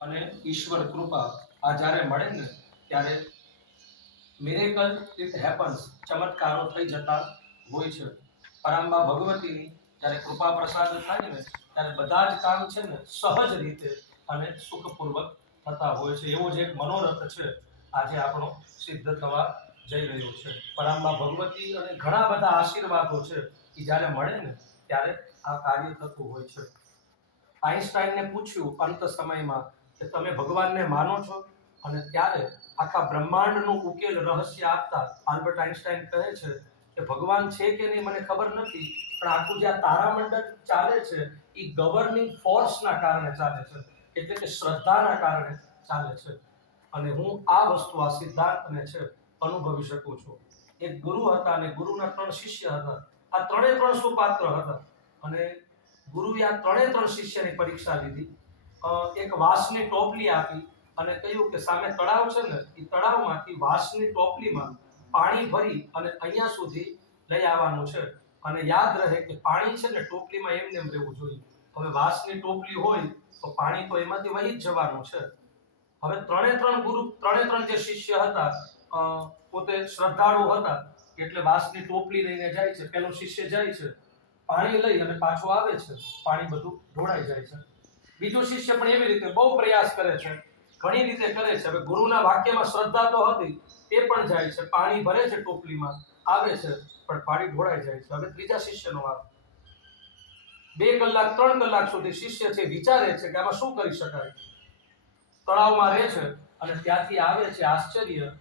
અને ઈશ્વર કૃપા આ જ્યારે મળે ને, ત્યારે મિરેકલ ઇટ હેપન્સ ચમત્કારો થઈ જતા હોય છે. પરાંબા ભગવતીની જ્યારે કૃપા પ્રસાદ થાય ને, ત્યારે બધા જ કામ છે ને સહજ રીતે અને સુખપૂર્વક થતા હોય છે. એવો જ એક મનોરથ છે આજે આપણો સિદ્ધ થવા જઈ રહ્યો છે. પરાંબા ભગવતી અને ઘણા બધા આશીર્વાદો છે એ જ્યારે મળે ને, ત્યારે આ કાર્ય થતું હોય છે. આઈન્સ્ટાઈનને પૂછ્યું અંત સમયમાં કે તમે ભગવાનને માનો છો? અને ત્યારે આખા બ્રહ્માંડનું ઉકેલ રહસ્ય આપતા આલ્બર્ટ આઇન્સ્ટાઈન કહે છે કે ભગવાન છે કે નહીં મને ખબર નથી, પણ આખું જે આ તારામંડળ ચાલે છે, એ ગવર્નિંગ ફોર્સના કારણે ચાલે છે, એટલે કે શ્રદ્ધાના કારણે ચાલે છે. અને હું આ વસ્તુ, આ સિદ્ધાંતને છે, અનુભવી શકું છું. એક ગુરુ હતા અને ગુરુના ત્રણ શિષ્ય હતા. આ ત્રણે ત્રણ સુપાત્ર હતા. અને ગુરુએ આ ત્રણે ત્રણ શિષ્યની પરીક્ષા લીધી. એક વાંસની ટોપલી આપી અને કહ્યું કે સામે તળાવ છે ને, એ તળાવમાંથી વાંસની ટોપલીમાં પાણી ભરી અને અહીંયા સુધી લઈ આવવાનું છે. અને યાદ રહે કે પાણી છે ને, ટોપલીમાં એમને એમ રહેવું જોઈએ. હવે વાંસની ટોપલી હોય તો પાણી તો એમાંથી વહી જ જવાનું છે. હવે ત્રણે ત્રણ ગુરુ, ત્રણે ત્રણ જે શિષ્ય હતા પોતે શ્રદ્ધાળુ હતા, એટલે વાંસની ટોપલી લઈને જાય છે, પેલો શિષ્ય જાય છે, પાણી લઈ અને પાછો આવે છે, પાણી બધું ઢોળાઈ જાય છે. બીજો શિષ્ય પણ એવી રીતે બહુ પ્રયાસ કરે છે. ઘણી રીતે કરે છે. હવે ગુરુના વાક્યમાં શ્રદ્ધા તો હતી, તે પણ જાય છે. પાણી ભરે છે ટોપલીમાં, આવે છે, પણ પાણી ઢોળાઈ જાય છે. હવે ત્રીજા શિષ્યનો વારો. બે કલાક, ત્રણ કલાક સુધી શિષ્ય છે, વિચારે છે કે આમાં શું કરી શકાય? તળાવમાં રહે છે અને ત્યાંથી આવે છે આશ્ચર્ય.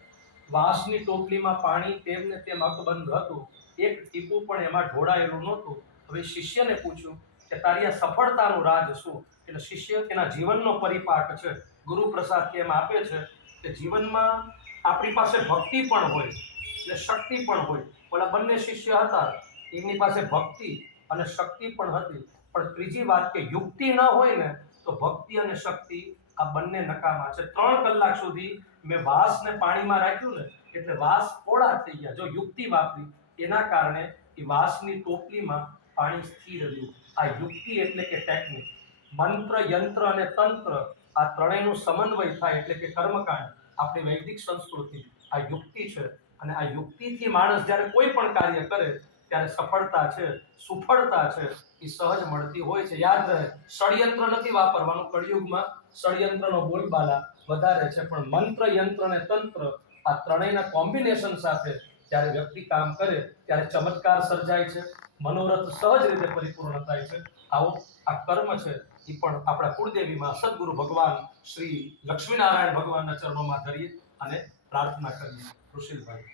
વાંસની ટોપલીમાં પાણી તેમને તેમ અકબંધ હતું. એક ટીપું પણ એમાં ઢોળાયેલું નહોતું. હવે શિષ્યને પૂછ્યું કે તારી આ સફળતાનું રાજ શું? એટલે શિષ્ય એના જીવનનો પરિપાક છે. ગુરુપ્રસાદ એમ આપે છે કે જીવનમાં આપણી પાસે ભક્તિ પણ હોય એટલે શક્તિ પણ હોય. ઓલા બંને શિષ્ય હતા, એમની પાસે ભક્તિ અને શક્તિ પણ હતી. પણ ત્રીજી વાત કે યુક્તિ ન હોય ને, તો ભક્તિ અને શક્તિ આ બંને નકામા છે. ત્રણ કલાક સુધી મેં વાસને પાણીમાં રાખ્યું ને, એટલે વાસ પોળા થઈ ગયા. જો યુક્તિ વાપરી, એના કારણે એ વાસની ટોપલીમાં પાણી સ્થિર રહ્યું. આ યુક્તિ એટલે કે ટેકનિક મંત્ર, યંત્ર અને તંત્ર આ ત્રણેયનું સમન્વય થાય એટલે કે કર્મકાંડ આપણી વૈદિક સંસ્કૃતિ. આ યુક્તિ છે અને આ યુક્તિથી માણસ જ્યારે કોઈ પણ કાર્ય કરે ત્યારે સફળતા છે, સુફળતા છે, એ સહજ મળતી હોય છે. યાદ રહે, ષડયંત્ર નથી વાપરવાનું કળિયુગમાં. ષડયંત્રનો બોલબાલા વધારે છે, પણ મંત્ર, યંત્ર અને તંત્ર આ ત્રણેયના કોમ્બિનેશન સાથે જ્યારે વ્યક્તિ કામ કરે ત્યારે ચમત્કાર સર્જાય છે, મનોરથ સહજ રીતે પરિપૂર્ણ થાય છે. આવો, આ કર્મ છે, એ પણ આપણા કુળદેવીમાં સદગુરુ ભગવાન શ્રી લક્ષ્મીનારાયણ ભગવાનના ચરણોમાં ધરીએ અને પ્રાર્થના કરીએ. ઋષિલભાઈ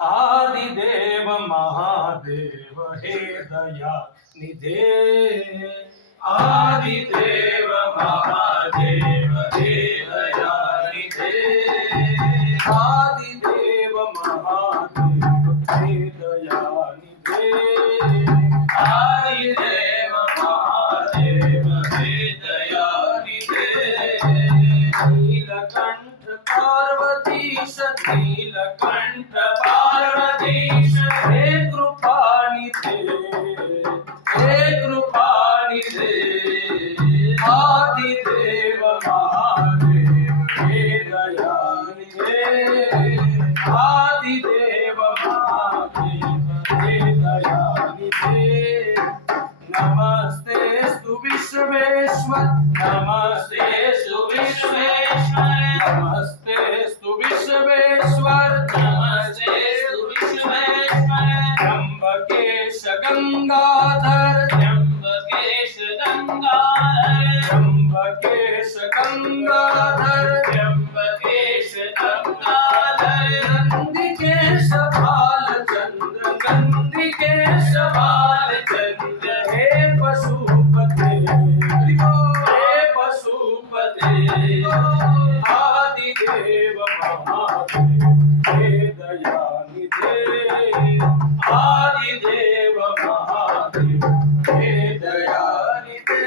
આદિદેવ મહાદેવ, હે દયા નિધે આદિદેવ મહાદેવ, હે નમસ્તે સ્તુ વિશ્વેશ્વર નમસ્તે સ્તુ વિશ્વેશ્વર નમસ્તે સ્તુ વિશ્વેશ્વર નમસ્તે વિશ્વેશ્વર ત્રંબકેશ ગંગાધર ત્ર્યંબકેશ ગંગાધર ત્રંબકેશ ગંગાધર આદિદેવ મહાદેવ હે દયાનિધે